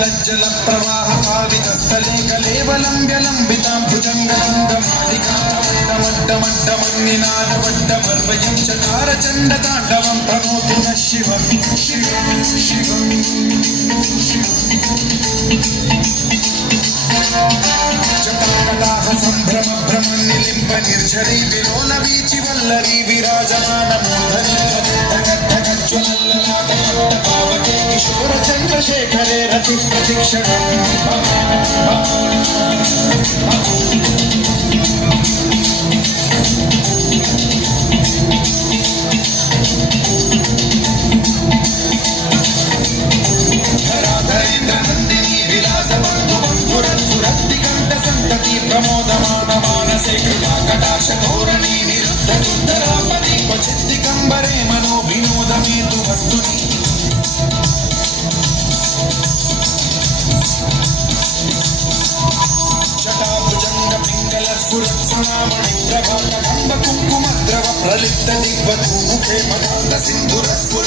लज्जल प्रवाह पावितस्थले कलेवलम्ब्यलम्बितां भुजङ्गलिङ्गमालिकामड्डमड्डमन्निनादवड्डमर्वयं चकार चण्डताण्डवं प्रणोतु नः शिवं शिवं शिवं जटाकटाह सम्भ्रम भ्रमन्निलिम्ब निर्झरी विलोल वीचि वल्लरी विराजमानमूर्धनि धगद्धगज्ज्वलल्ललाटपट्टपावके किशोर चन्द्रशेखरे रति प्रतिक्षणम् प्रमोदमानमानसे कृपाकटाक्षधोरणी निरुद्धकुन्दरापदि क्वचिद्दिगम्बरे मनो विनोदमेतु वस्तुनि जटाभुजङ्गपिङ्गलस्फुरत्सुणामणिप्रभाकम्ब कुङ्कुमद्रव प्रलिप्तदिग्वधूमुखे मदान्तसिन्धुरस्फुर